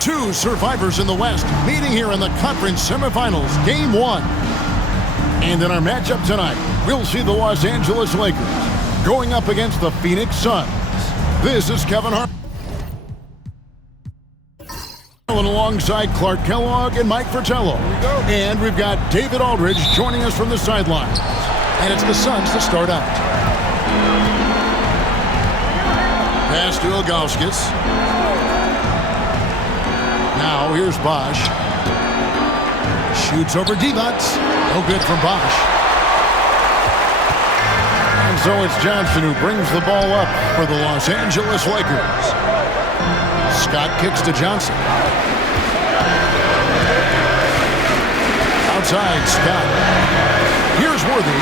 Two survivors in the West meeting here in the conference semifinals, game one. And in our matchup tonight, we'll see the Los Angeles Lakers going up against the Phoenix Suns. This is Kevin Hart. Alongside Clark Kellogg and Mike Fratello. And we've got David Aldridge joining us from the sidelines. And it's the Suns to start out. Pass to Ilgauskas. Now here's Bosch. Shoots over Divac. No good from Bosch. And so it's Johnson who brings the ball up for the Los Angeles Lakers. Scott kicks to Johnson. Outside, Scott. Here's Worthy.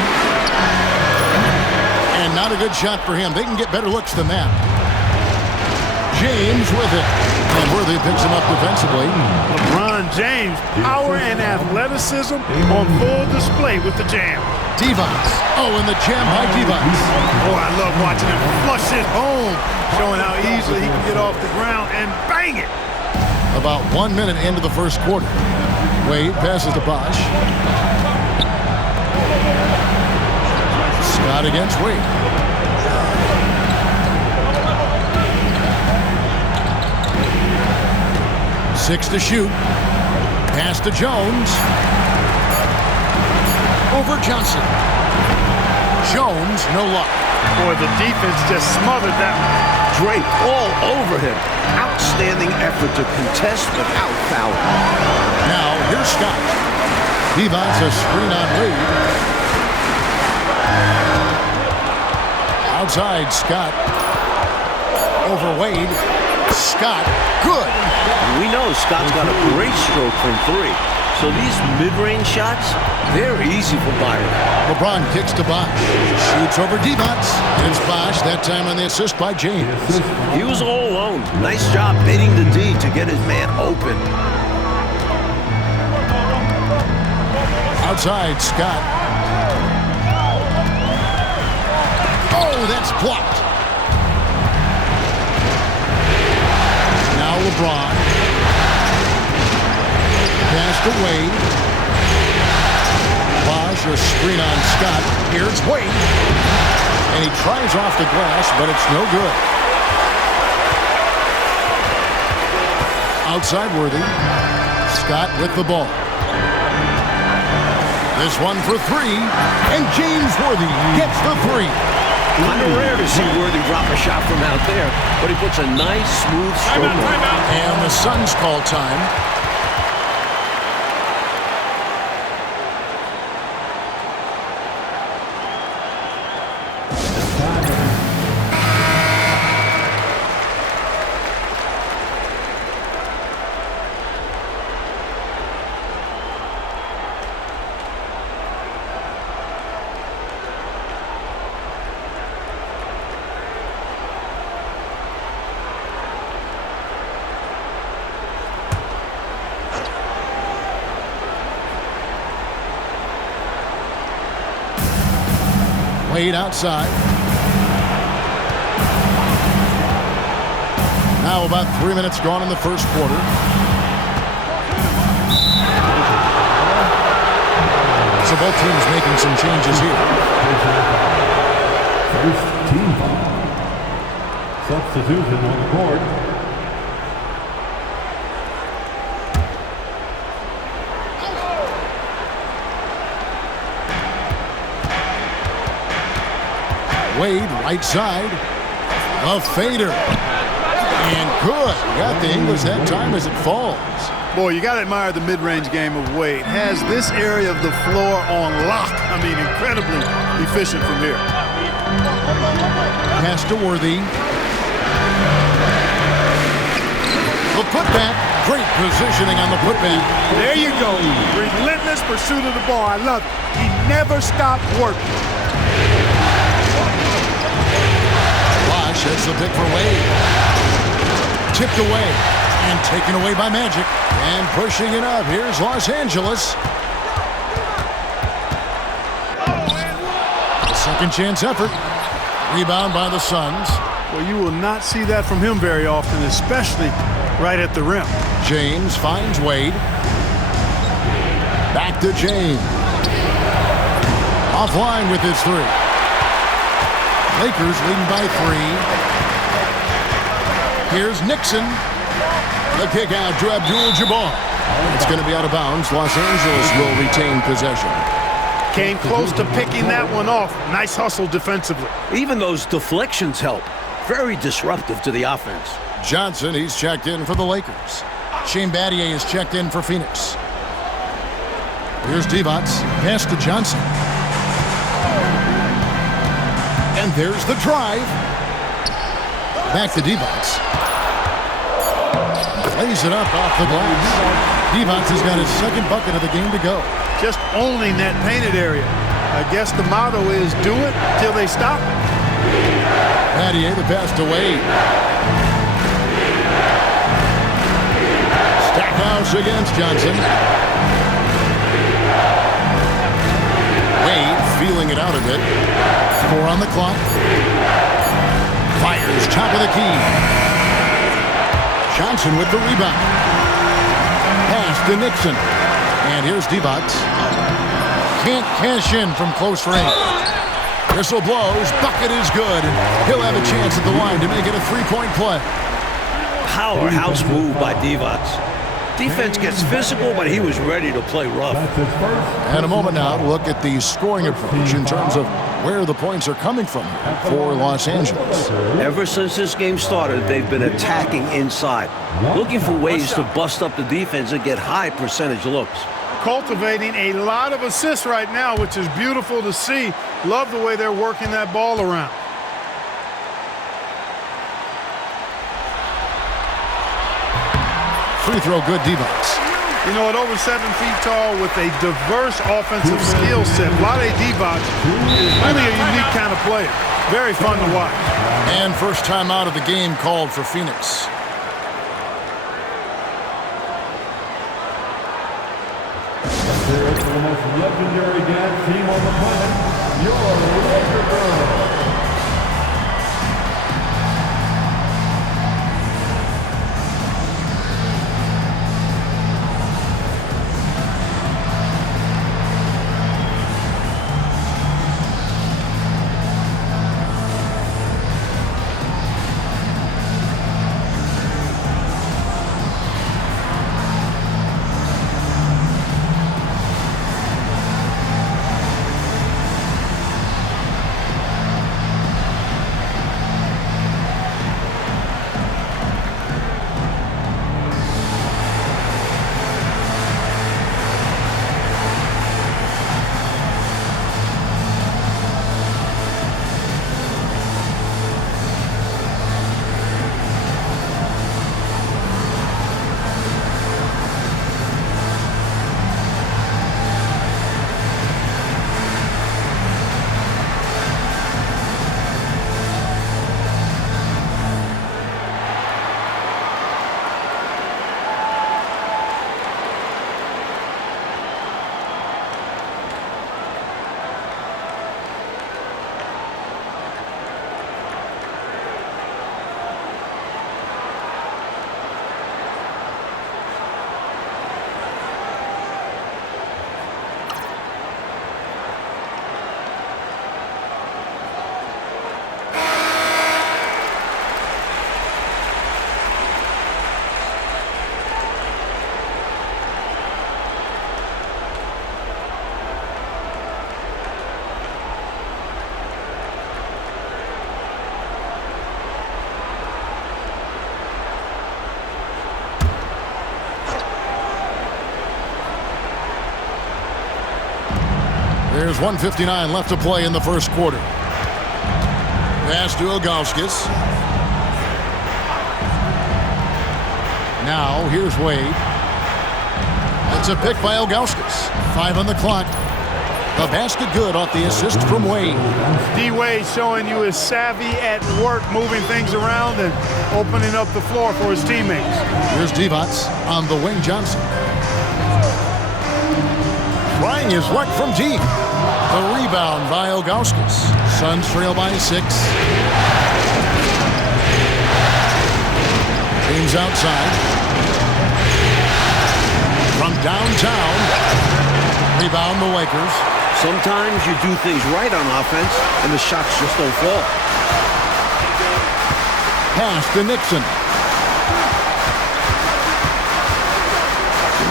And not a good shot for him. They can get better looks than that. James with it. And Worthy picks him up defensively. LeBron James, power and athleticism on full display with the jam. Divac. Oh, and the jam by Divac. Oh, I love watching him flush it home, showing how easily he can get off the ground and bang it. About 1 minute into the first quarter. Wade passes to Bosch. Scott against Wade. Six to shoot. Pass to Jones. Over Johnson. Jones, no luck. Boy, the defense just smothered that one. Drake all over him. Outstanding effort to contest without fouling. Now, here's Scott. Divac a screen on Wade. Outside, Scott. Over Wade. Scott, good. We know Scott's got a great stroke from three. So these mid-range shots, they're easy for Byron. LeBron kicks to Bosch. Shoots over Divac. And it's Bosch, that time on the assist by James. He was all alone. Nice job baiting the D to get his man open. Outside, Scott. Oh, that's blocked. Now LeBron. Pass to Wade. Bosch a screen on Scott. Here's Wade. And he tries off the glass, but it's no good. Outside Worthy. Scott with the ball. This one for three. And James Worthy gets the three. Kind of rare to see Worthy drop a shot from out there, but he puts a nice, smooth stroke on it. And the Suns call time. Wade outside. Now about 3 minutes gone in the first quarter. So both teams making some changes here. First team foul. Substitution on the court. Wade, right side. A fader. And good. Got the English that time as it falls. Boy, you got to admire the mid-range game of Wade. Has this area of the floor on lock. I mean, incredibly efficient from here. Pass to Worthy. The putback. Great positioning on the putback. There you go. Relentless pursuit of the ball. I love it. He never stopped working. Bosch hits the pick for Wade. Tipped away and taken away by Magic. And pushing it up. Here's Los Angeles. A second chance effort. Rebound by the Suns. Well, you will not see that from him very often, especially right at the rim. James finds Wade. Back to James. Offline with his three. Lakers leading by 3. Here's Nixon. The kick out to Abdul-Jabbar. It's going to be out of bounds. Los Angeles will retain possession. Came close to picking that one off. Nice hustle defensively. Even those deflections help. Very disruptive to the offense. Johnson, he's checked in for the Lakers. Shane Battier is checked in for Phoenix. Here's Divac. Pass to Johnson. And there's the drive. Back to Divac. Lays it up off the glass. Divac has got his second bucket of the game to go. Just owning that painted area. I guess the motto is do it till they stop. Battier, the pass to Wade. Stackhouse against Johnson. Wade feeling it out a bit. 4 on the clock. Fires top of the key. Johnson with the rebound. Pass to Nixon. And here's Divac. Can't cash in from close range. Whistle blows. Bucket is good. He'll have a chance at the line to make it a 3-point play. Powerhouse move by Divac. Defense gets physical, but he was ready to play rough. And a moment now to look at the scoring approach in terms of where the points are coming from for Los Angeles. Ever since this game started, they've been attacking inside, looking for ways to bust up the defense and get high percentage looks. Cultivating a lot of assists right now, which is beautiful to see. Love the way they're working that ball around. Free throw good, Divac. You know, at over 7 feet tall with a diverse offensive skill set, Vlade Divac is really a unique kind of player. Very fun to watch. And first time out of the game called for Phoenix. It's the most legendary dance team on the planet, your Laker Girls. There's 1:59 left to play in the first quarter. Pass to Ilgauskas. Now here's Wade. It's a pick by Ilgauskas. 5 on the clock. The basket good off the assist from Wade. D-Wade showing you his savvy at work, moving things around and opening up the floor for his teammates. Here's Divac on the wing. Johnson. Trying his luck from deep. The rebound by Ilgauskas. Suns trail by 6. James outside. From downtown. Rebound the Lakers. Sometimes you do things right on offense, and the shots just don't fall. Pass to Nixon.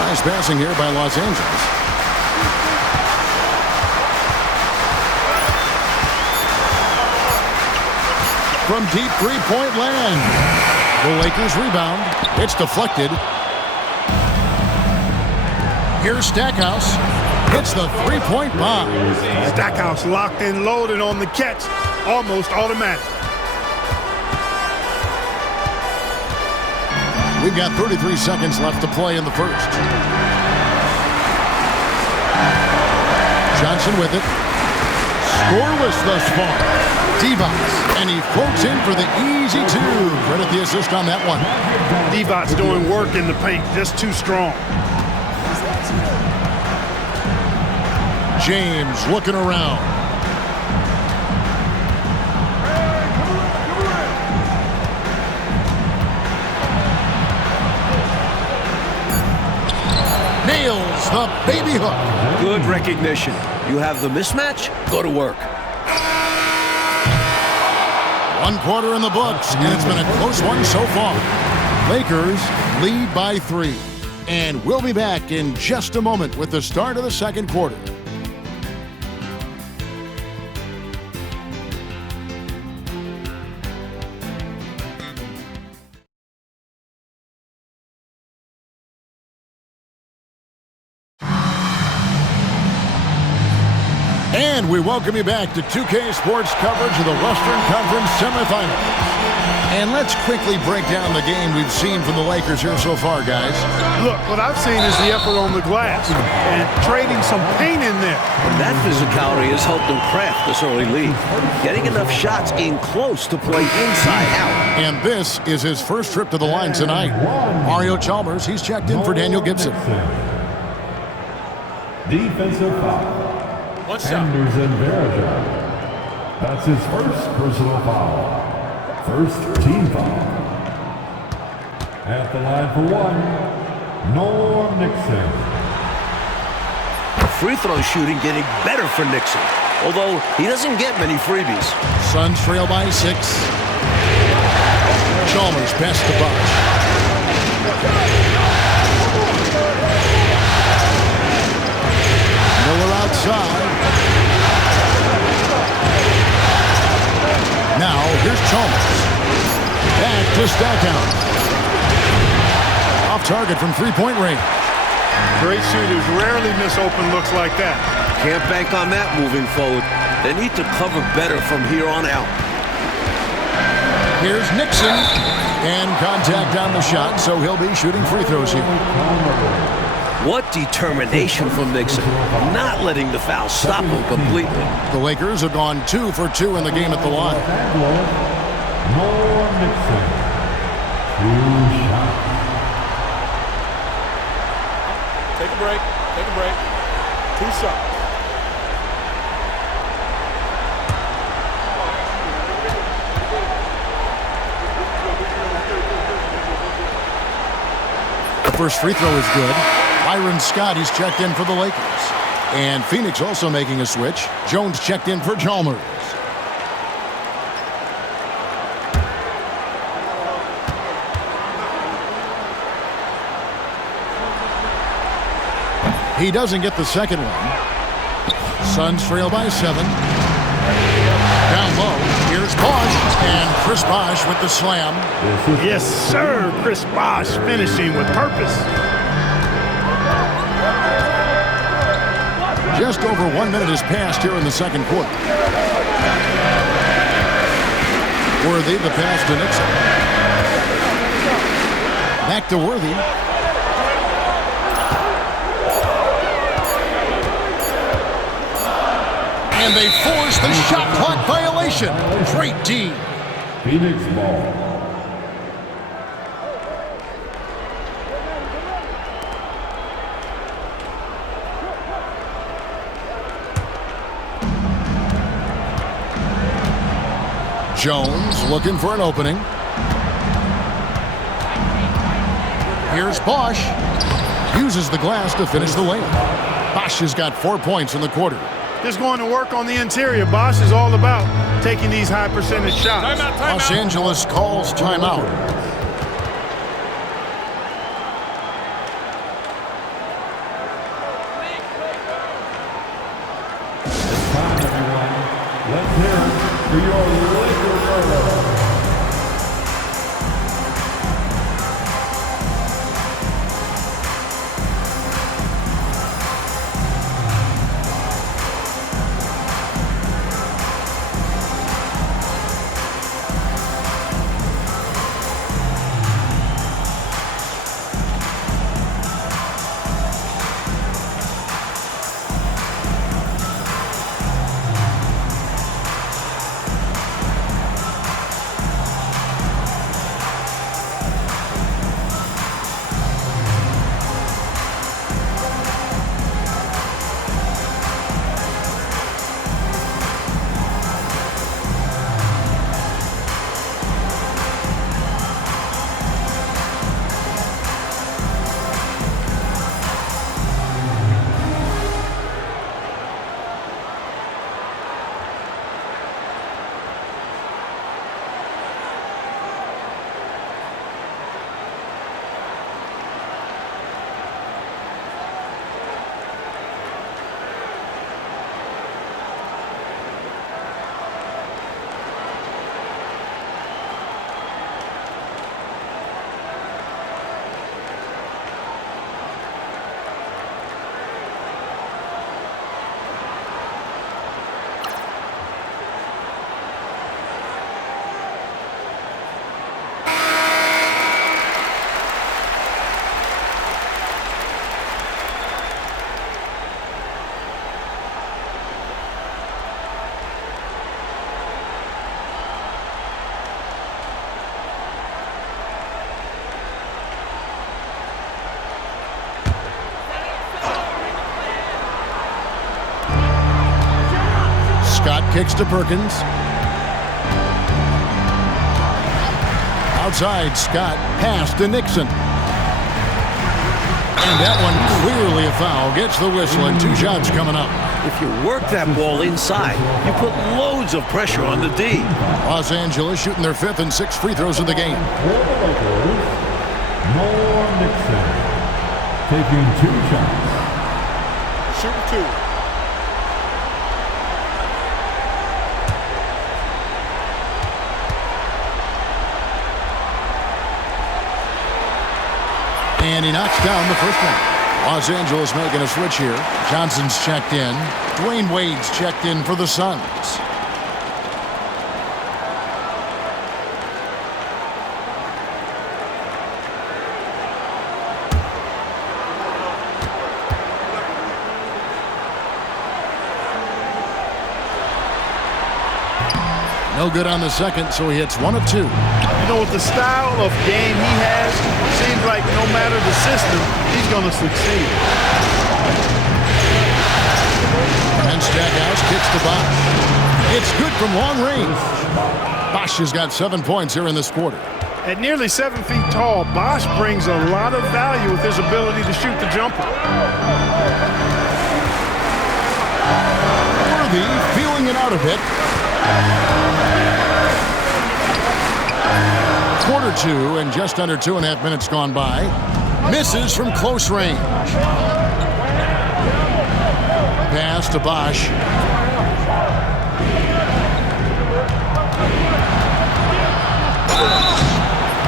Nice passing here by Los Angeles. From deep three-point land. The Lakers rebound. It's deflected. Here's Stackhouse. Hits the three-point bomb. Stackhouse locked in, loaded on the catch. Almost automatic. We've got 33 seconds left to play in the first. Johnson with it. Scoreless thus far. Divac, and he floats in for the easy two. Credit the assist on that one. Divac's doing work in the paint, just too strong. James looking around. Nails the baby hook. Good recognition. You have the mismatch, go to work. 1 quarter in the books, and it's been a close one so far. Lakers lead by 3. And we'll be back in just a moment with the start of the second quarter. And we welcome you back to 2K Sports coverage of the Western Conference semifinals. And let's quickly break down the game we've seen from the Lakers here so far, guys. Look, what I've seen is the effort on the glass and trading some paint in there. And that physicality has helped them craft this early lead. Getting enough shots in close to play inside out. And this is his first trip to the line tonight. Mario Chalmers, he's checked in for Daniel Gibson. Defensive foul. Anderson Varejao. That's his first personal foul. First team foul. At the line for one, Norm Nixon. Free throw shooting getting better for Nixon, although he doesn't get many freebies. Suns trail by 6. Chalmers pass to Bosh. Miller outside. Now, here's Chalmers. Back to Stackhouse. Off target from three-point range. Great shooters rarely miss open looks like that. Can't bank on that moving forward. They need to cover better from here on out. Here's Nixon. And contact on the shot, so he'll be shooting free throws here. What determination from Nixon, not letting the foul stop him completely. The Lakers have gone 2 for 2 in the game at the line. Norm Nixon. 2 shots. Take a break. Take a break. 2 shots. The first free throw is good. Byron Scott, he's checked in for the Lakers. And Phoenix also making a switch. Jones checked in for Chalmers. He doesn't get the second one. Suns trail by 7. Down low, here's Bosh, and Chris Bosh with the slam. Yes, sir. Chris Bosh finishing with purpose. Just over 1 minute has passed here in the second quarter. Worthy, the pass to Nixon. Back to Worthy. And they force the shot clock violation. Great D. Phoenix ball. Jones looking for an opening. Here's Bosch. Uses the glass to finish the layup. Bosch has got 4 points in the quarter. Just going to work on the interior. Bosch is all about taking these high percentage shots. Los Angeles calls timeout. It's time, everyone. Let's hear it for your Lakers hero. Scott kicks to Perkins. Outside, Scott pass to Nixon. And that one clearly a foul. Gets the whistle and 2 shots coming up. If you work that ball inside, you put loads of pressure on the D. Los Angeles shooting their 5th and 6th free throws of the game. For the Lakers, Nixon taking 2 shots. Shooting 2. And he knocks down the first one. Los Angeles making a switch here. Johnson's checked in. Dwayne Wade's checked in for the Suns. No good on the second, so he hits 1 of 2. You know, with the style of game he has, seems like no matter the system, he's going to succeed. And Stackhouse kicks to Bosch. It's good from long range. Bosch has got 7 points here in this quarter. At nearly 7 feet tall, Bosch brings a lot of value with his ability to shoot the jumper. Worthy feeling it out a bit. Quarter 2 and just under 2.5 minutes gone by. Misses from close range. Pass to Bosch.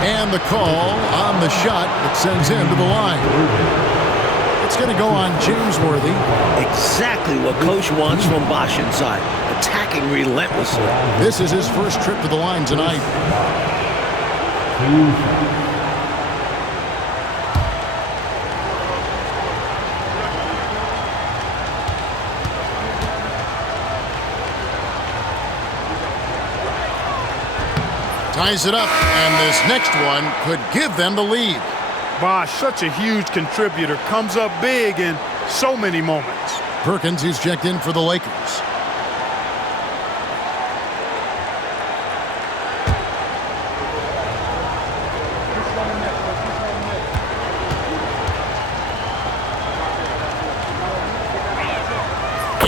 And the call on the shot that sends him to the line. It's going to go on James Worthy. Exactly what Coach wants from Bosch inside. Attacking relentlessly. This is his first trip to the line tonight. Ties it up, and this next one could give them the lead. Bosch, such a huge contributor, comes up big in so many moments. Perkins, he's checked in for the Lakers.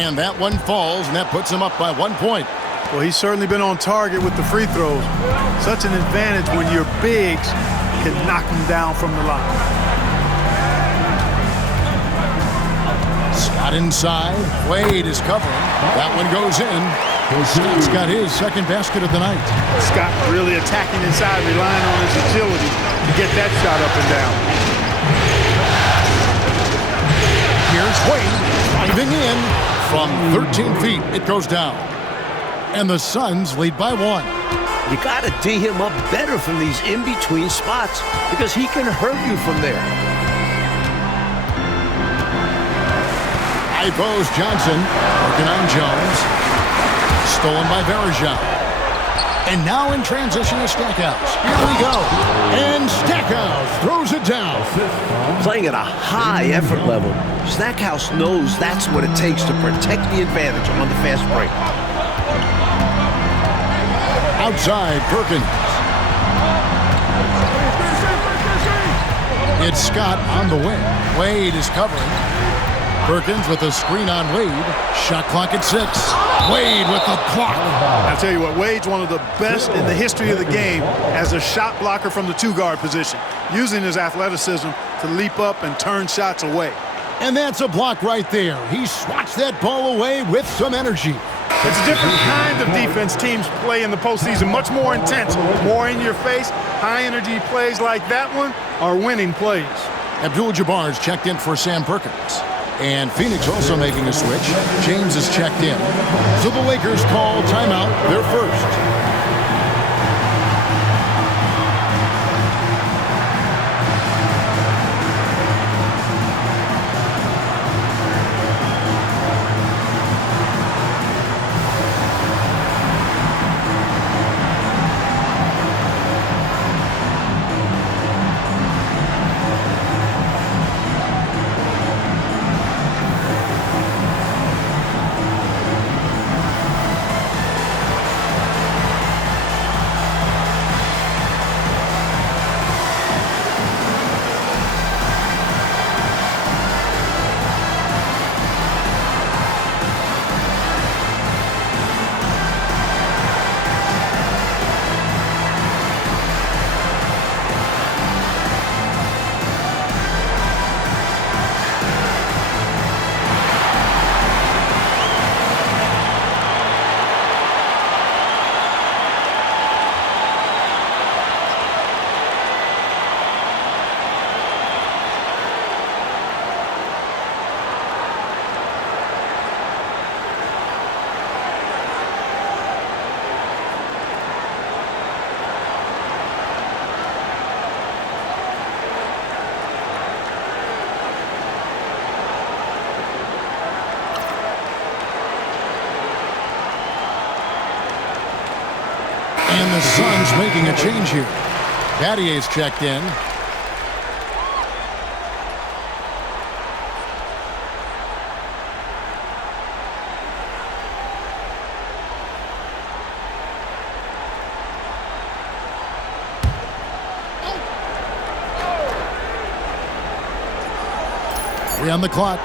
And that one falls, and that puts him up by 1 point. Well, he's certainly been on target with the free throws. Such an advantage when your bigs can knock him down from the line. Scott inside. Wade is covering. That one goes in. Scott's got his second basket of the night. Scott really attacking inside, relying on his agility to get that shot up and down. Here's Wade driving in. From 13 feet, it goes down. And the Suns lead by 1. You got to D him up better from these in-between spots because he can hurt you from there. High post Johnson, working on Jones. Stolen by Verajao. And now in transition to Stackhouse. Here we go. And Stackhouse throws it down. Playing at a high effort level, Stackhouse knows that's what it takes to protect the advantage on the fast break. Outside, Perkins. It's Scott on the wing. Wade is covering. Perkins with a screen on Wade. Shot clock at 6. Wade with the clock. I'll tell you what, Wade's one of the best in the history of the game as a shot blocker from the two-guard position, using his athleticism to leap up and turn shots away. And that's a block right there. He swats that ball away with some energy. It's a different kind of defense teams play in the postseason, much more intense, more in your face. High-energy plays like that one are winning plays. Abdul-Jabbar's checked in for Sam Perkins. And Phoenix also making a switch. James is checked in. So the Lakers call timeout, their first. And the Suns making a change here. Battier's checked in. Three on the clock.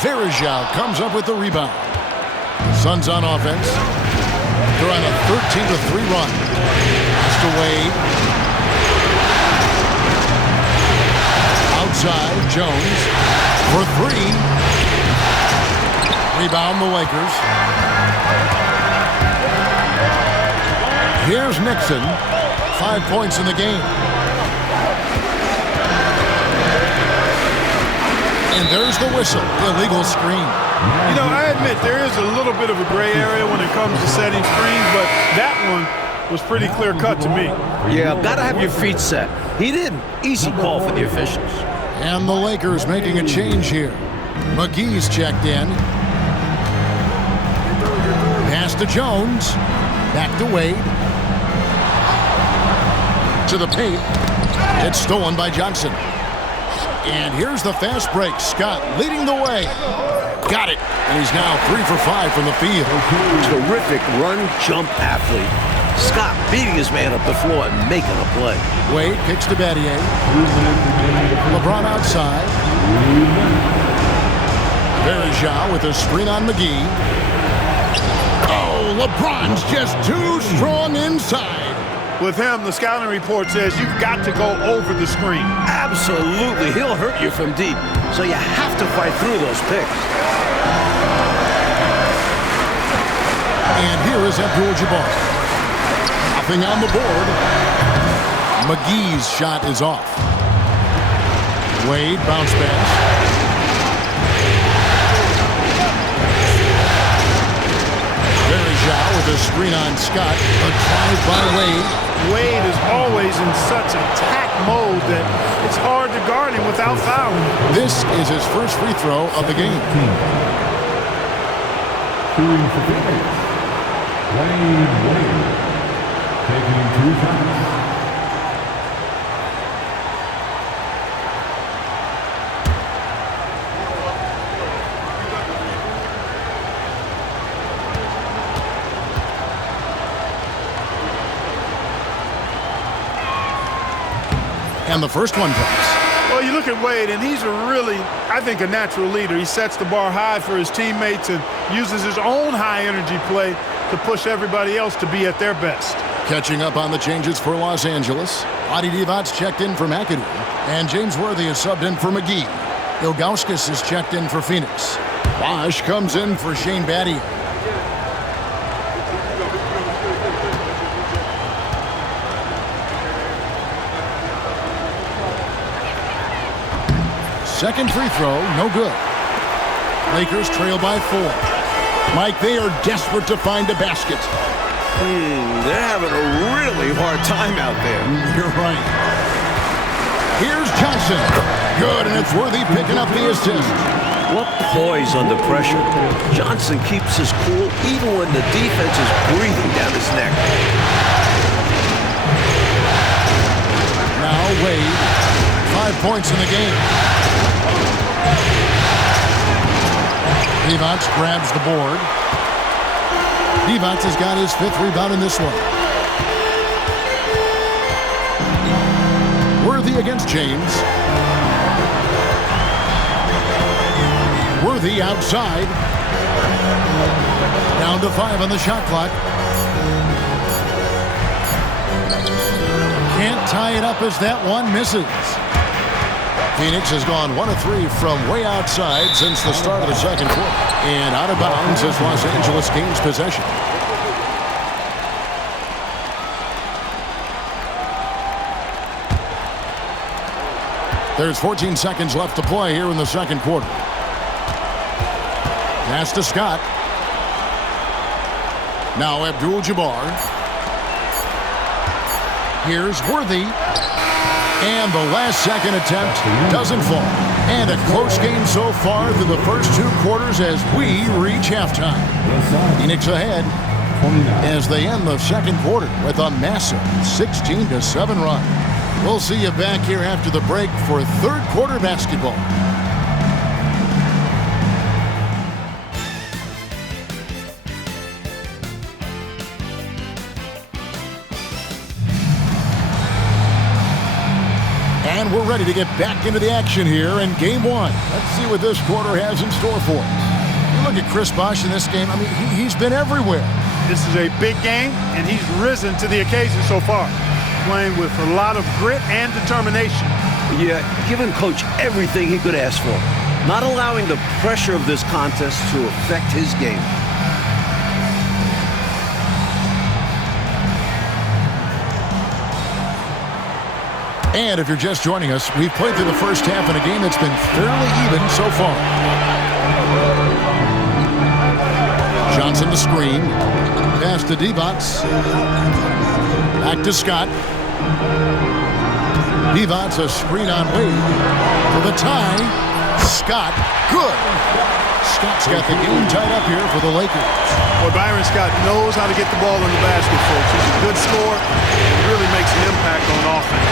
Verajao comes up with the rebound. Suns on offense. They're on a 13-3 run. Pass to Wade. Outside, Jones for 3. Rebound the Lakers. Here's Nixon. 5 points in the game. And there's the whistle, illegal screen. You know, I admit there is a little bit of a gray area when it comes to setting screens, but that one was pretty clear-cut to me. Yeah, gotta have your feet set. He didn't. Easy call for the officials. And the Lakers making a change here. McGee's checked in. Pass to Jones. Back to Wade. To the paint. It's stolen by Johnson. And here's the fast break. Scott leading the way. Got it. And he's now 3 for 5 from the field. Terrific run-jump athlete. Scott beating his man up the floor and making a play. Wade kicks to Battier. LeBron outside. Verja with a screen on McGee. Oh, LeBron's just too strong inside. With him, the scouting report says you've got to go over the screen. Absolutely. He'll hurt you from deep, so you have to fight through those picks. And here is Abdul-Jabbar. Nothing on the board. McGee's shot is off. Wade bounce pass. Verja with a screen on Scott. A drive by Wade. Wade is always in such attack mode that it's hard to guard him without fouling. This is his first free throw of the game. Shooting for Phoenix, Wade. Taking 2 shots. And the first one drops. Well, you look at Wade, and he's really, I think, a natural leader. He sets the bar high for his teammates and uses his own high-energy play to push everybody else to be at their best. Catching up on the changes for Los Angeles. Adi Divac checked in for McAdoo. And James Worthy is subbed in for McGee. Ilgauskas is checked in for Phoenix. Bosch comes in for Shane Battier. Second free throw, no good. Lakers trail by 4. Mike, they are desperate to find a basket. They're having a really hard time out there. You're right. Here's Johnson. Good, and it's Worthy picking up the assist. What poise under pressure. Johnson keeps his cool even when the defense is breathing down his neck. Now Wade. 5 points in the game. Divac grabs the board. Divac has got his 5th rebound in this one. Worthy against James. Worthy outside. Down to 5 on the shot clock. Can't tie it up as that one misses. Phoenix has gone 1 of 3 from way outside since the start of the second quarter. And out of bounds as Los Angeles gains possession. There's 14 seconds left to play here in the second quarter. Pass to Scott. Now Abdul-Jabbar. Here's Worthy. And the last-second attempt doesn't fall. And a close game so far through the first 2 quarters as we reach halftime. Phoenix ahead as they end the second quarter with a massive 16-7 run. We'll see you back here after the break for third quarter basketball. And we're ready to get back into the action here in Game 1. Let's see what this quarter has in store for us. You look at Chris Bosh in this game. I mean, he's been everywhere. This is a big game, and he's risen to the occasion so far, playing with a lot of grit and determination. Yeah, giving Coach everything he could ask for, not allowing the pressure of this contest to affect his game. And if you're just joining us, we've played through the first half in a game that's been fairly even so far. Johnson the screen. Pass to Divac. Back to Scott. Divac a screen on Wade. For the tie. Scott, good. Scott's got the game tied up here for the Lakers. Well, Byron Scott knows how to get the ball in the basket, folks. He's a good scorer and really makes an impact on offense.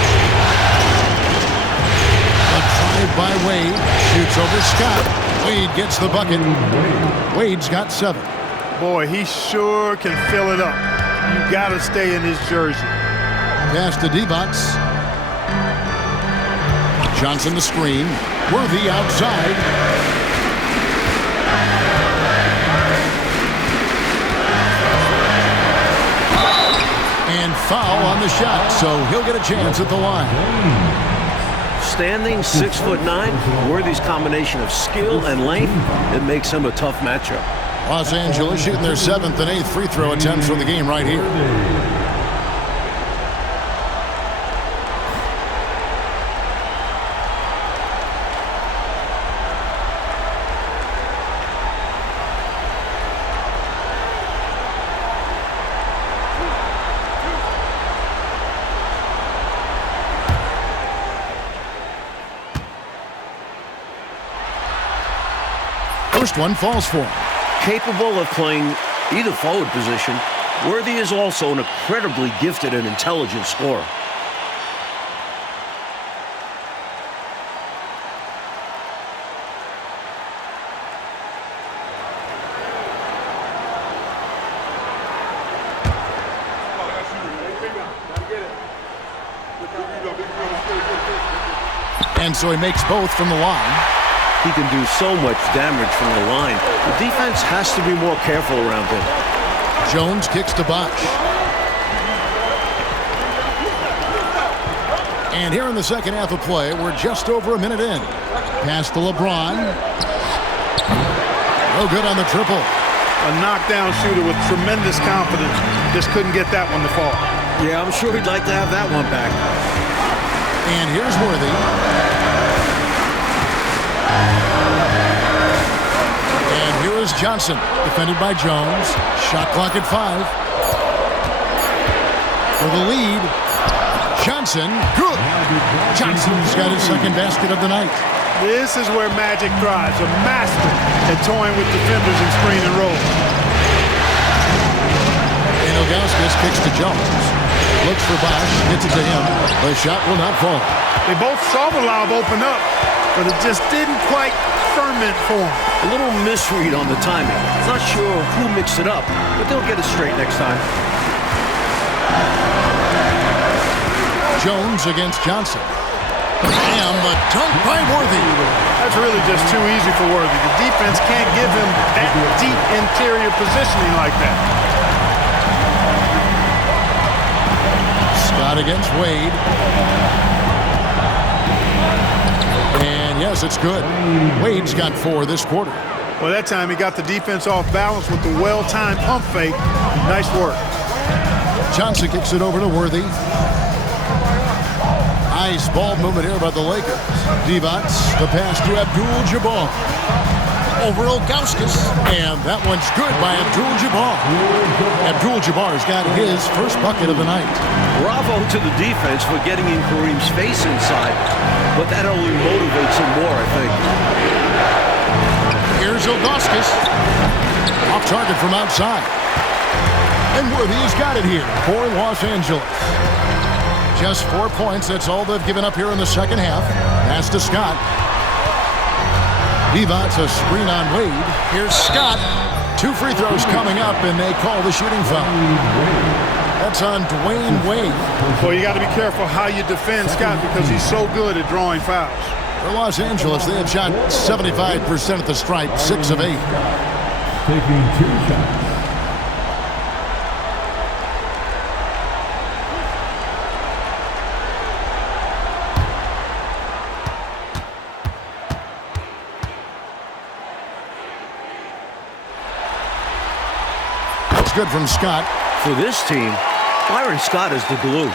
A drive by Wade. Shoots over Scott. Wade gets the bucket. Wade's got 7. Boy, he sure can fill it up. You got to stay in his jersey. Pass to Divac. Johnson the screen. Worthy outside. And foul on the shot, so he'll get a chance at the line. Standing 6'9", Worthy's combination of skill and length, it makes him a tough matchup. Los Angeles shooting their 7th and 8th free throw attempts for the game right here. First one falls for him. Capable of playing either forward position, Worthy is also an incredibly gifted and intelligent scorer. And so he makes both from the line. He can do so much damage from the line. The defense has to be more careful around him. Jones kicks to Bosch. And here in the second half of play, we're just over a minute in. Pass to Lebron. No good on the triple. A knockdown shooter with tremendous confidence. Just couldn't get that one to fall. Yeah, I'm sure he'd like to have that one back. And here's Worthy. And here is Johnson, defended by Jones. Shot clock at 5. For the lead, Johnson, good. Johnson's got his second basket of the night. This is where Magic thrives, a master at toying with defenders and screen and roll. And Ilgauskas kicks to Jones. Looks for Bosch, gets it to him. The shot will not fall. They both saw the lob open up, but it just didn't quite ferment for him. A little misread on the timing. Not sure who mixed it up, but they'll get it straight next time. Jones against Johnson. And the dunk by Worthy. That's really just too easy for Worthy. The defense can't give him that deep interior positioning like that. Scott against Wade. And yes, it's good. Wade's got 4 this quarter. Well, that time he got the defense off balance with the well-timed pump fake. Nice work. Johnson kicks it over to Worthy. Nice ball movement here by the Lakers. Divac, the pass to Abdul-Jabbar. Over Ilgauskas. And that one's good by Abdul-Jabbar. Abdul-Jabbar's got his first bucket of the night. Bravo to the defense for getting in Kareem's face inside, but that only motivates him more, I think. Here's Ilgauskas. Off target from outside. And Worthy's got it here for Los Angeles. Just 4 points. That's all they've given up here in the second half. Pass to Scott. Divac, a screen on Wade. Here's Scott. 2 free throws coming up, and they call the shooting foul. That's on Dwayne Wade. Well, you got to be careful how you defend Scott because he's so good at drawing fouls. For Los Angeles, they have shot 75% at the stripe, 6 of 8. Taking 2 shots. Good from Scott. For this team, Byron Scott is the glue.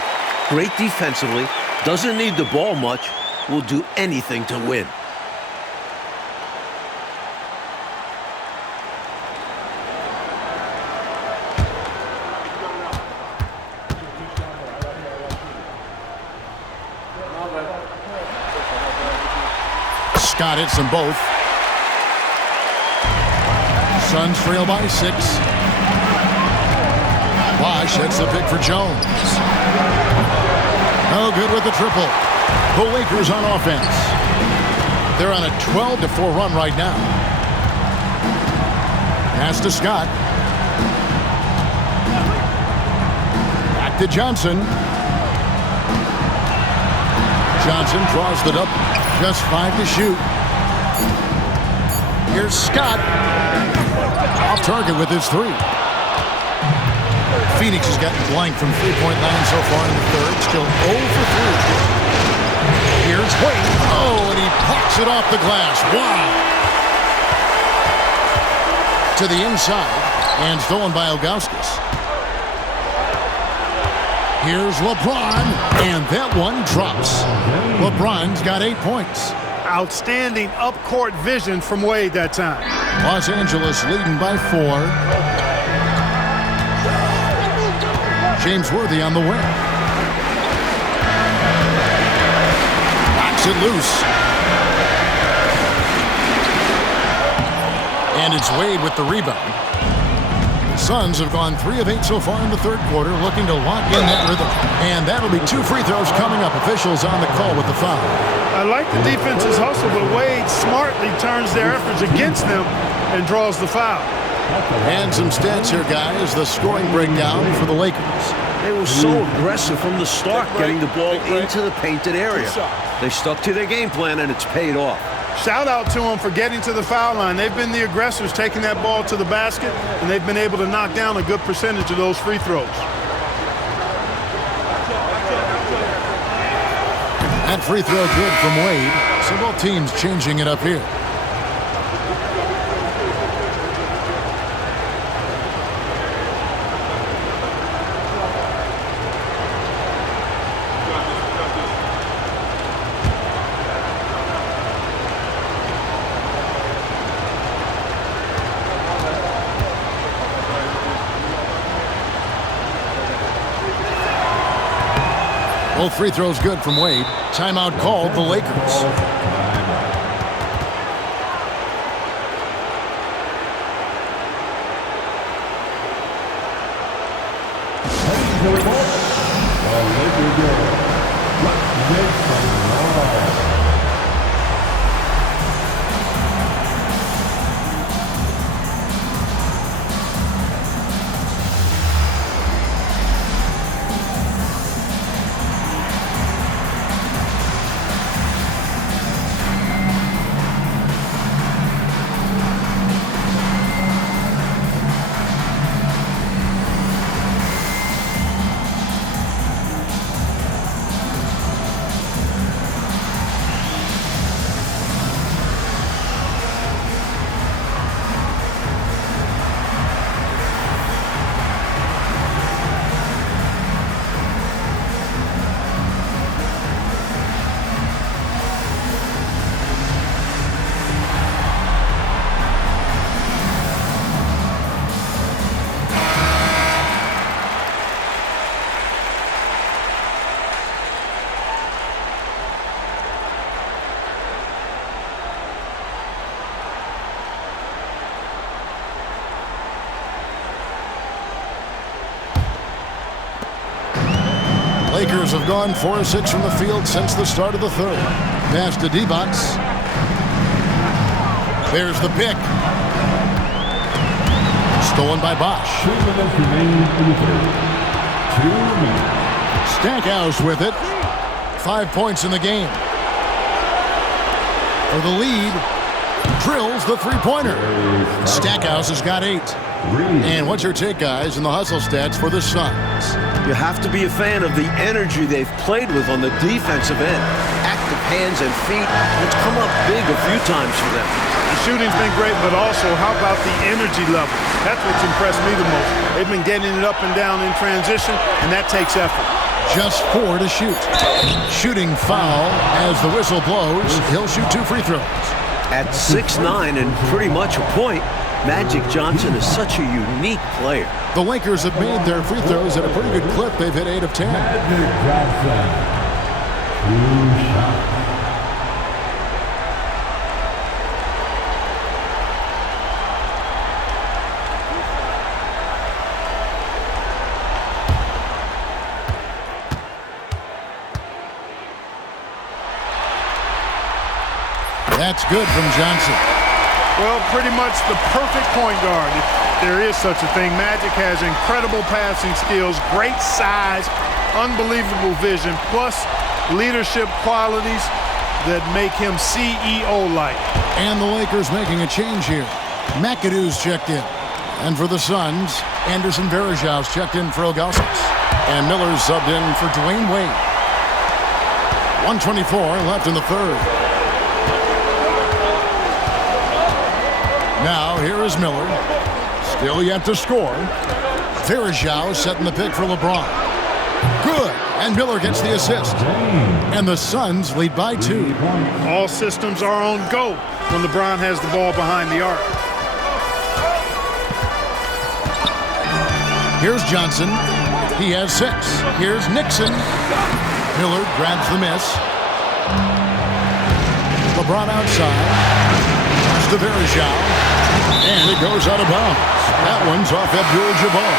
Great defensively, doesn't need the ball much, will do anything to win. Scott hits them both. Suns trail by 6. Bosch hits the pick for Jones. No good with the triple. The Lakers on offense. They're on a 12-4 run right now. Pass to Scott. to Johnson. Johnson draws the double. Just 5 to shoot. Here's Scott. Off target with his 3. Phoenix has gotten blank from three-point line so far in the third. Still 0 for 3. Here's Wade. Oh, and he pops it off the glass. Wow. To the inside. And stolen by Ilgauskas. Here's LeBron. And that one drops. LeBron's got 8 points. Outstanding up-court vision from Wade that time. Los Angeles leading by 4. James Worthy on the wing. Knocks it loose. And it's Wade with the rebound. The Suns have gone 3 of 8 so far in the third quarter, looking to lock in that rhythm. And that'll be 2 free throws coming up. Officials on the call with the foul. I like the defense's hustle, but Wade smartly turns their efforts against them and draws the foul. And some stats here, guys. The scoring breakdown for the Lakers. They were so aggressive from the start, getting the ball into the painted area. They stuck to their game plan, and it's paid off. Shout out to them for getting to the foul line. They've been the aggressors, taking that ball to the basket, and they've been able to knock down a good percentage of those free throws. That free throw good from Wade. So both teams changing it up here. Both free throws good from Wade. Timeout called the Lakers. Lakers have gone 4 of 6 from the field since the start of the third. Pass to Divac. There's the pick. Stolen by Bosch. 2 minutes remaining in the third. 2 minutes. Stackhouse with it. 5 points in the game. For the lead, drills the three-pointer. Stackhouse has got 8. And what's your take, guys, in the hustle stats for the Suns? You have to be a fan of the energy they've played with on the defensive end. Active hands and feet. It's come up big a few times for them. The shooting's been great, but also how about the energy level? That's what's impressed me the most. They've been getting it up and down in transition, and that takes effort. Just 4 to shoot. Shooting foul as the whistle blows. He'll shoot 2 free throws. At 6'9" and pretty much a point, Magic Johnson is such a unique player. The Lakers have made their free throws at a pretty good clip. They've hit 8 of 10. Magic Johnson. 2 shots. That's good from Johnson. Well, pretty much the perfect point guard, if there is such a thing. Magic has incredible passing skills, great size, unbelievable vision, plus leadership qualities that make him CEO-like. And the Lakers making a change here. McAdoo's checked in. And for the Suns, Anderson Varejau's checked in for Ilgauskas. And Miller's subbed in for Dwayne Wade. 1:24 left in the third. Now, here is Miller. Still yet to score. Varejao setting the pick for LeBron. Good. And Miller gets the assist. And the Suns lead by 2. All systems are on go when LeBron has the ball behind the arc. Here's Johnson. He has 6. Here's Nixon. Miller grabs the miss. LeBron outside. Here's to Varejao. And it goes out of bounds. That one's off Abdul-Jabbar.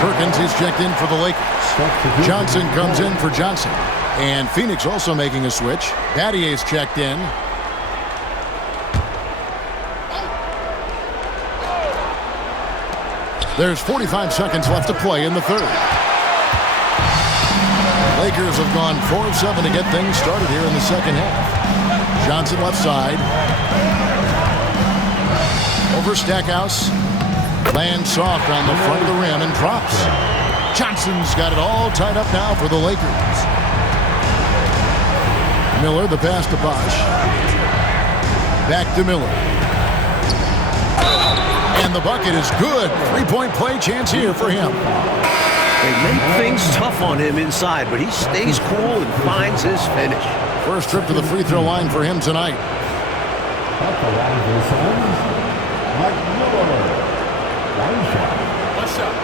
Perkins is checked in for the Lakers. Johnson comes in for Johnson. And Phoenix also making a switch. Battier's checked in. There's 45 seconds left to play in the third. Lakers have gone 4 of 7 to get things started here in the second half. Johnson left side. Over Stackhouse. Lands soft on the front of the rim and drops. Johnson's got it all tied up now for the Lakers. Miller, the pass to Bosch. Back to Miller. And the bucket is good. 3-point play chance here for him. They make things tough on him inside, but he stays cool and finds his finish. First trip to the free throw line for him tonight. At the line for the Suns, Miller. One shot. One shot.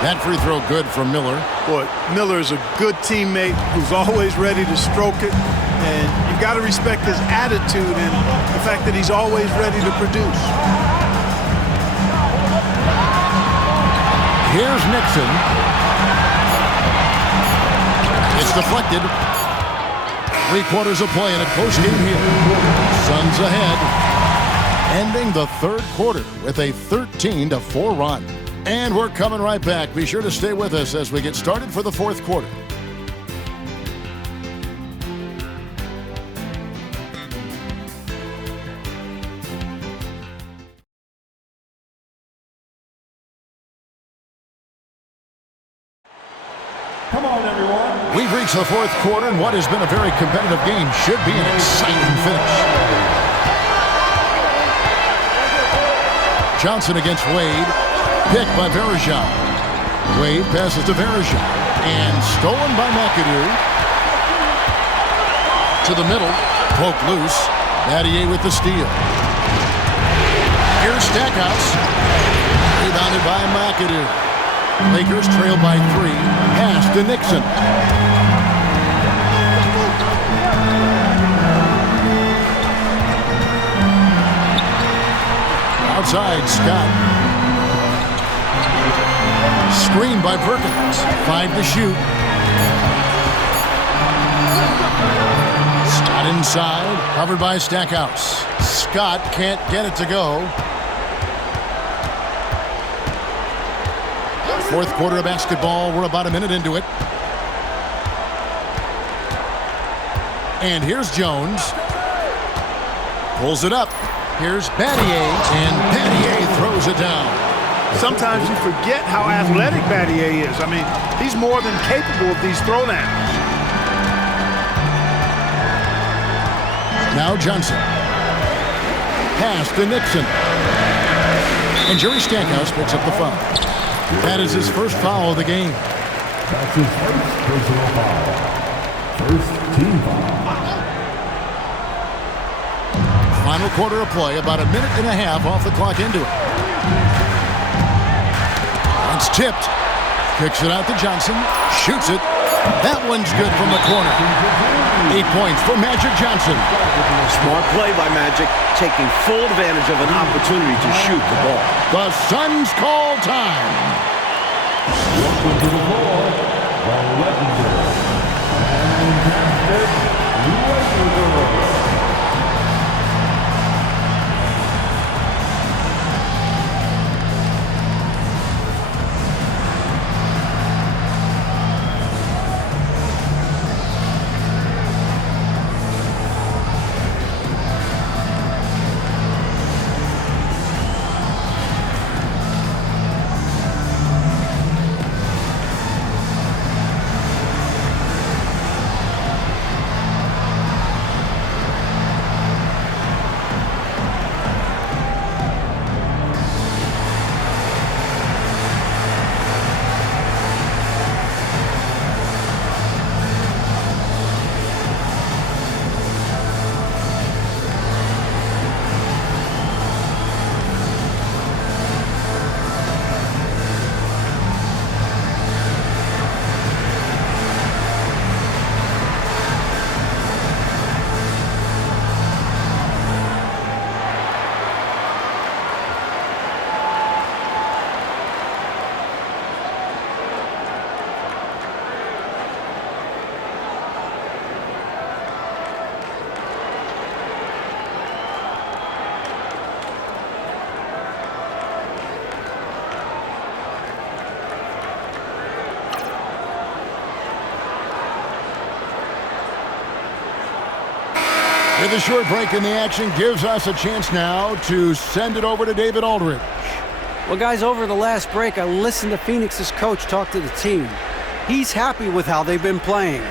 That free throw good from Miller. Boy, Miller is a good teammate who's always ready to stroke it. And you've got to respect his attitude and the fact that he's always ready to produce. Here's Nixon. It's deflected. 3 quarters of play in a close game here. Suns ahead. Ending the third quarter with a 13-4 run. And we're coming right back. Be sure to stay with us as we get started for the fourth quarter. Come on, everyone. We've reached the fourth quarter, and what has been a very competitive game should be an exciting finish. Johnson against Wade. Picked by Varejao. Wade passes to Varejao. And stolen by McAdoo. To the middle. Poked loose. Battier with the steal. Here's Stackhouse. Rebounded by McAdoo. Lakers trail by 3. Pass to Nixon. Outside, Scott. Screen by Perkins. 5 to shoot. Scott inside. Covered by Stackhouse. Scott can't get it to go. Fourth quarter of basketball. We're about a minute into it. And here's Jones. Pulls it up. Here's Battier. And Battier throws it down. Sometimes you forget how athletic Battier is. I mean, he's more than capable of these throwdowns. Now Johnson. Pass to Nixon. And Jerry Stackhouse picks up the foul. That is his first foul of the game. That's his first personal foul. First team foul. Final quarter of play, about a minute and a half off the clock into it. It's tipped. Kicks it out to Johnson. Shoots it. That one's good from the corner. 8 points for Magic Johnson. Smart play by Magic, taking full advantage of an opportunity to shoot the ball. The Suns call time. Welcome to the floor, the legendary, fantastic Lakers. With a short break in the action gives us a chance now to send it over to David Aldridge. Well, guys, over the last break, I listened to Phoenix's coach talk to the team. He's happy with how they've been playing.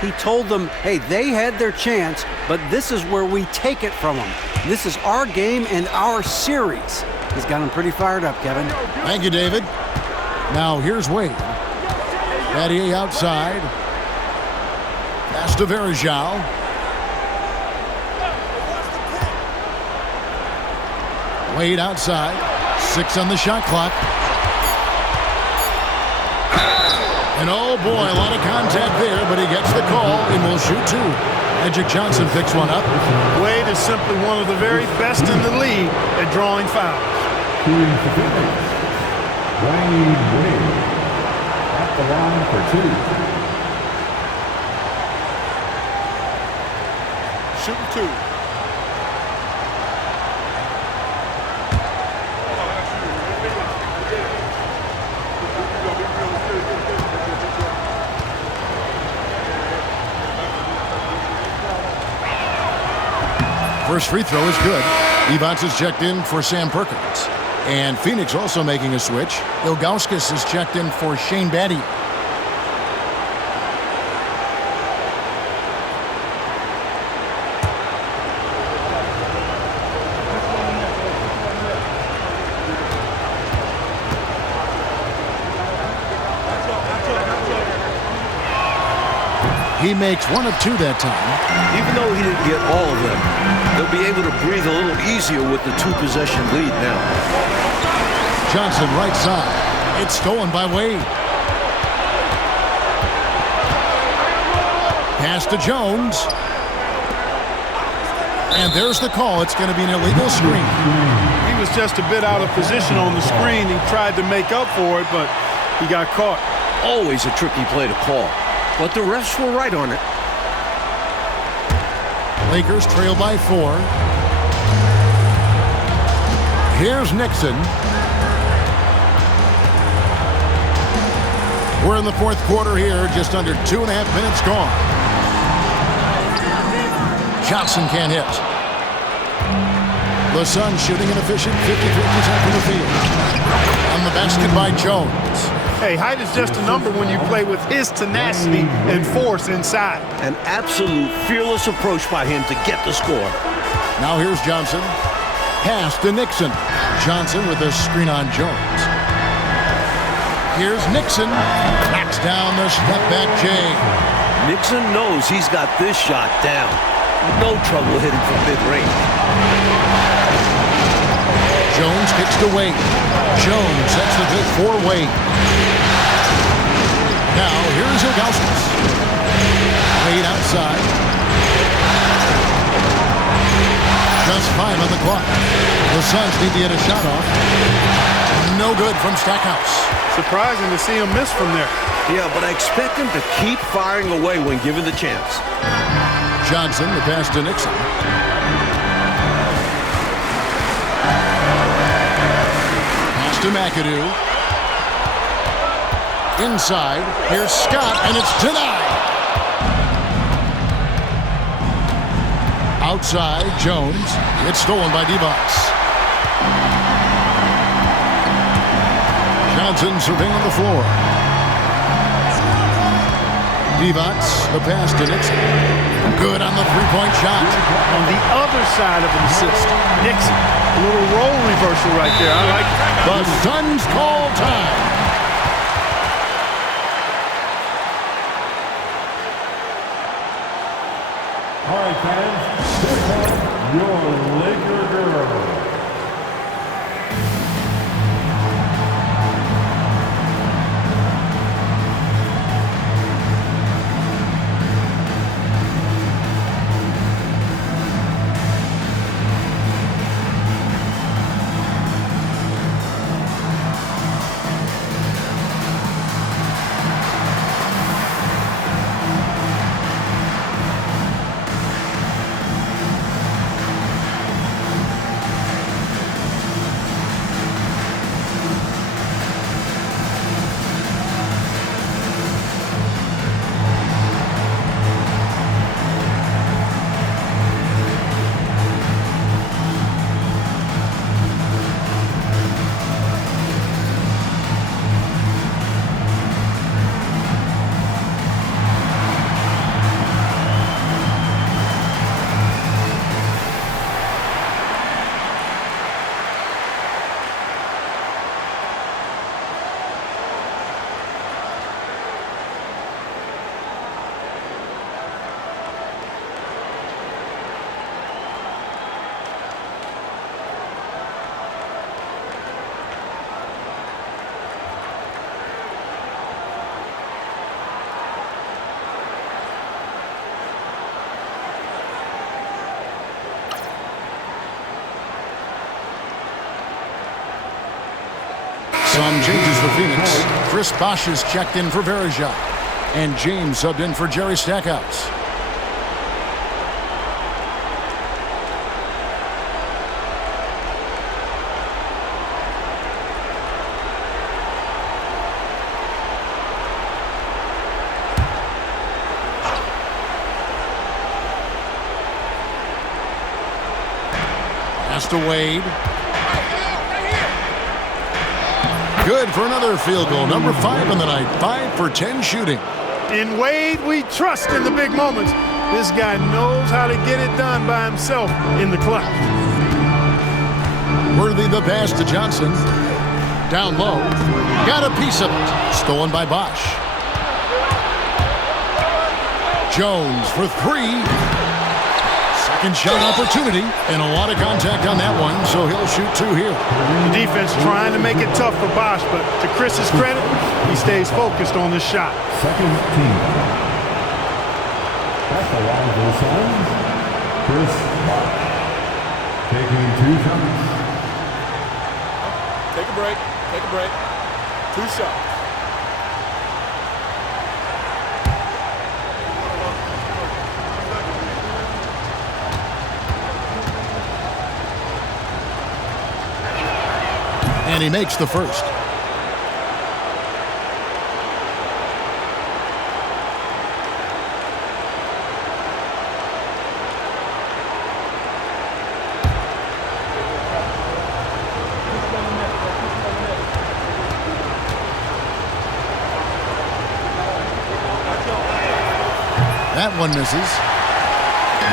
He told them, hey, they had their chance, but this is where we take it from them. This is our game and our series. He's got them pretty fired up, Kevin. Thank you, David. Now here's Wade. Battier outside. Pass to Varejao. Wade outside. 6 on the shot clock. And oh boy, a lot of contact there, but he gets the call and will shoot 2. Magic Johnson picks one up. Wade is simply one of the very best in the league at drawing fouls. Shooting for Phoenix, Wade at the line for 2. Shooting 2. First free throw is good. Evans is checked in for Sam Perkins. And Phoenix also making a switch. Ilgauskas is checked in for Shane Battier. He makes 1 of 2 that time. Even though he didn't get all of them, they'll be able to breathe a little easier with the 2-possession lead now. Johnson right side. It's stolen by Wade. Pass to Jones. And there's the call. It's going to be an illegal screen. He was just a bit out of position on the screen. He tried to make up for it, but he got caught. Always a tricky play to call, but the refs were right on it. Lakers trail by 4. Here's Nixon. We're in the 4th quarter here, just under 2.5 minutes gone. Johnson can't hit. The Suns shooting an efficient 53% from the field. On the basket by Jones. Hey, height is just a number when you play with his tenacity and force inside. An absolute fearless approach by him to get the score. Now here's Johnson. Pass to Nixon. Johnson with a screen on Jones. Here's Nixon. Knocks down the step-back J. Nixon knows he's got this shot down. No trouble hitting from mid-range. Jones kicks to Wade. Jones sets the pick for Wade. Now here's Ilgauskas. Wade outside. Just 5 on the clock. The Suns need to get a shot off. No good from Stackhouse. Surprising to see him miss from there. Yeah, but I expect him to keep firing away when given the chance. Johnson, the pass to Nixon. Pass to McAdoo. Inside, here's Scott, and it's denied. Outside, Jones. It's stolen by Divac. Johnson surveying the floor. Divac, the pass to Nixon. Good on the three-point shot. On the other side of an assist, Nixon. A little role reversal right there. I like it. The Suns call time. All right, fans, this one, your Laker girl. Some changes for Phoenix. Chris Bosh is checked in for Verejao. And James subbed in for Jerry Stackhouse. Pass to Wade. Good for another field goal. Number 5 on the night. 5 for 10 shooting. In Wade, we trust in the big moments. This guy knows how to get it done by himself in the clutch. Worthy the pass to Johnson. Down low. Got a piece of it. Stolen by Bosh. Jones for 3. Second shot opportunity, and a lot of contact on that one, so he'll shoot 2 here. The defense trying to make it tough for Bosh, but to Chris's credit, he stays focused on this shot. Second team. That's the line for the Suns. Chris Bosh taking 2 shots. Take a break. Take a break. 2 shots. And he makes the first. That one misses.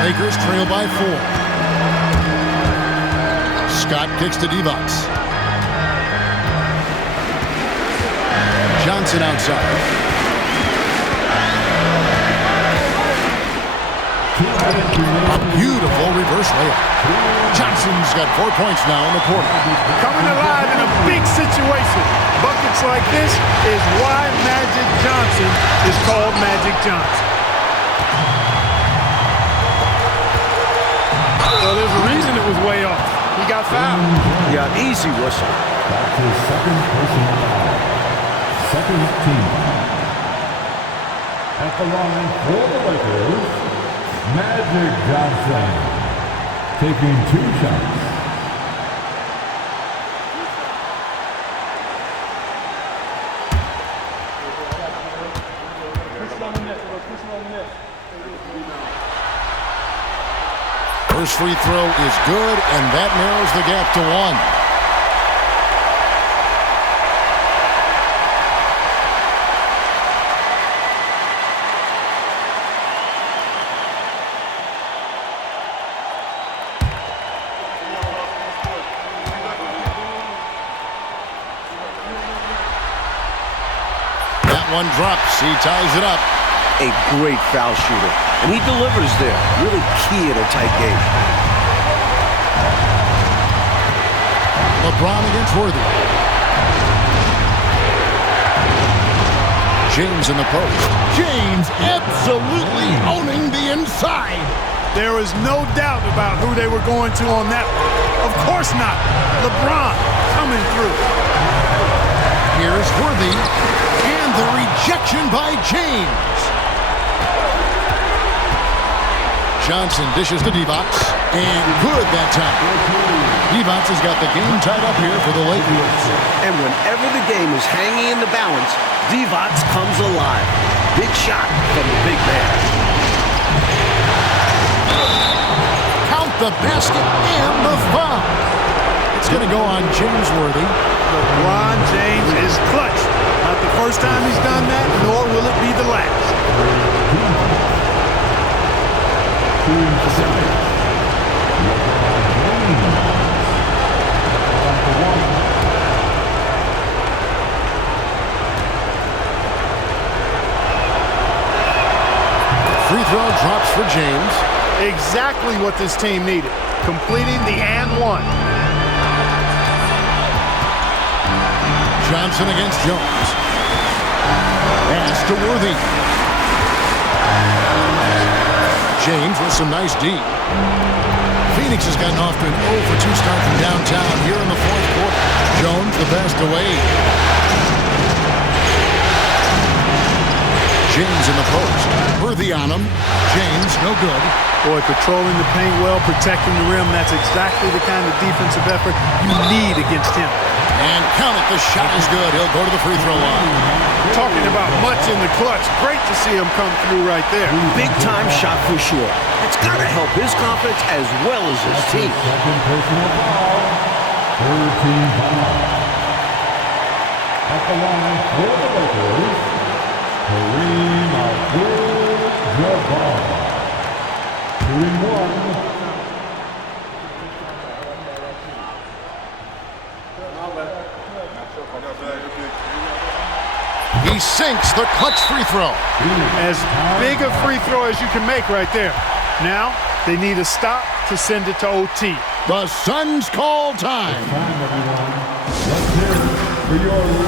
Lakers trail by 4. Scott kicks to Divac. Johnson outside. A beautiful reverse layup. Johnson's got 4 points now in the quarter. Coming alive in a big situation. Buckets like this is why Magic Johnson is called Magic Johnson. Well, there's a reason it was got fouled. Yeah, easy whistle. That's his second personal foul. Second team. At the line for the Lakers, Magic Johnson, taking 2 shots. First free throw is good, and that narrows the gap to 1. That one drops. He ties it up. A great foul shooter, and he delivers there. Really key in a tight game. Lebron against Worthy. James in the post. James absolutely owning the inside. There is no doubt about who they were going to on that one. Of course not. LeBron coming through. Here's Worthy, and the rejection by James. Johnson dishes to Divac, and good that time. Divac has got the game tied up here for the Lakers. And whenever the game is hanging in the balance, Divac comes alive. Big shot from the big man. Count the basket and the foul. It's going to go on James Worthy. LeBron James is clutch. Not the first time he's done that, nor will it be the last. Free throw drops for James. Exactly what this team needed. Completing the and one. Johnson against Jones. Pass to Worthy. James with some nice D. Phoenix has gotten off to an 0 for 2 start from downtown here in the 4th quarter. Jones the best away. James in the post. Worthy on him. James no good. Boy, patrolling the paint well, protecting the rim. That's exactly the kind of defensive effort you need against him. And count it, the shot is good. He'll go to the free throw line. Talking about much in the clutch. Great to see him come through right there. Big time shot for sure. It's got to help his confidence as well as his team. Second personal foul. Third team foul. At the line for the Lakers, Kareem Abdul-Jabbar. Shooting 1. He sinks the clutch free throw. As big a free throw as you can make right there. Now, they need a stop to send it to OT. The Suns call time. Time, everyone. Let's hear it for your